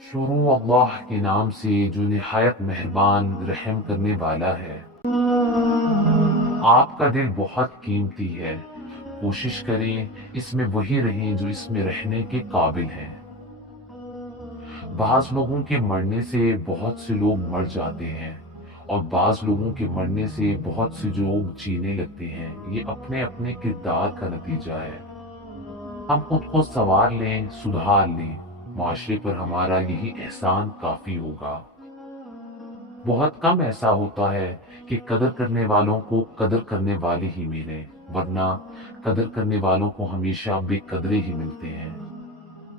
شروع اللہ کے نام سے جو نہایت مہربان رحم کرنے والا ہے۔ آپ کا دل بہت قیمتی ہے، کوشش کریں اس میں وہی رہیں جو اس میں رہنے کے قابل ہیں۔ بعض لوگوں کے مرنے سے بہت سے لوگ مر جاتے ہیں اور بعض لوگوں کے مرنے سے بہت سے لوگ جینے لگتے ہیں۔ یہ اپنے اپنے کردار کا نتیجہ ہے۔ ہم خود کو سنوار لیں، سدھار لیں، معاشرے پر ہمارا یہی احسان کافی ہوگا۔ بہت کم ایسا ہوتا ہے کہ قدر کرنے والوں کو قدر کرنے والے ہی ملیں، ورنہ قدر کرنے والوں کو ہمیشہ بے قدرے ہی ملتے ہیں۔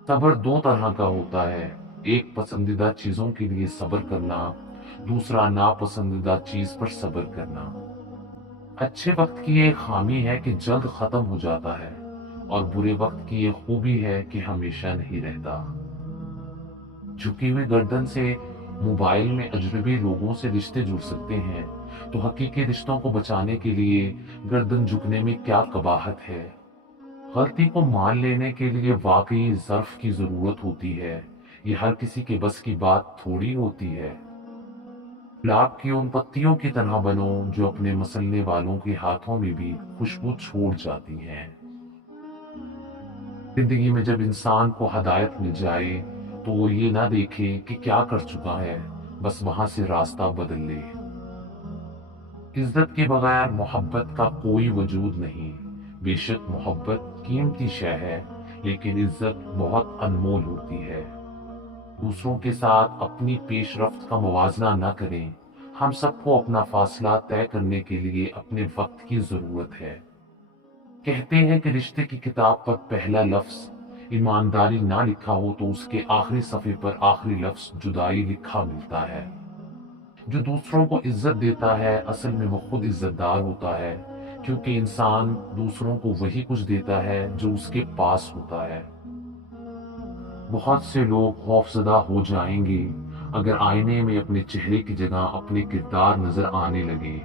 صبر دو طرح کا ہوتا ہے، ایک پسندیدہ چیزوں کے لیے صبر کرنا، دوسرا ناپسندیدہ چیز پر صبر کرنا۔ اچھے وقت کی ایک خامی ہے کہ جلد ختم ہو جاتا ہے، اور برے وقت کی ایک خوبی ہے کہ ہمیشہ نہیں رہتا۔ جھکی ہوئی گردن سے موبائل میں اجنبی لوگوں سے رشتے جڑ سکتے ہیں، تو حقیقی رشتوں کو بچانے کے لیے گردن جھکنے میں کیا قباحت ہے؟ غلطی کو مان لینے کے لیے واقعی ظرف کی ضرورت ہوتی ہے، یہ ہر کسی کے بس کی بات تھوڑی ہوتی ہے۔ گلاب کی ان پتیوں کی طرح بنو جو اپنے مسلنے والوں کے ہاتھوں میں بھی خوشبو چھوڑ جاتی ہیں۔ زندگی میں جب انسان کو ہدایت مل جائے تو وہ یہ نہ دیکھے کہ کیا کر چکا ہے، بس وہاں سے راستہ بدل لے۔ عزت کے بغیر محبت کا کوئی وجود نہیں۔ بے شک محبت قیمتی شے ہے، لیکن عزت بہت انمول ہوتی ہے۔ دوسروں کے ساتھ اپنی پیش رفت کا موازنہ نہ کریں۔ ہم سب کو اپنا فاصلہ طے کرنے کے لیے اپنے وقت کی ضرورت ہے۔ کہتے ہیں کہ رشتے کی کتاب پر پہلا لفظ ایمانداری نہ لکھا ہو تو اس کے آخری صفحے پر آخری لفظ جدائی لکھا ملتا ہے۔ جو دوسروں کو عزت دیتا ہے اصل میں وہ خود عزت دار ہوتا ہے، کیونکہ انسان دوسروں کو وہی کچھ دیتا ہے جو اس کے پاس ہوتا ہے۔ بہت سے لوگ خوفزدہ ہو جائیں گے اگر آئینے میں اپنے چہرے کی جگہ اپنے کردار نظر آنے لگے۔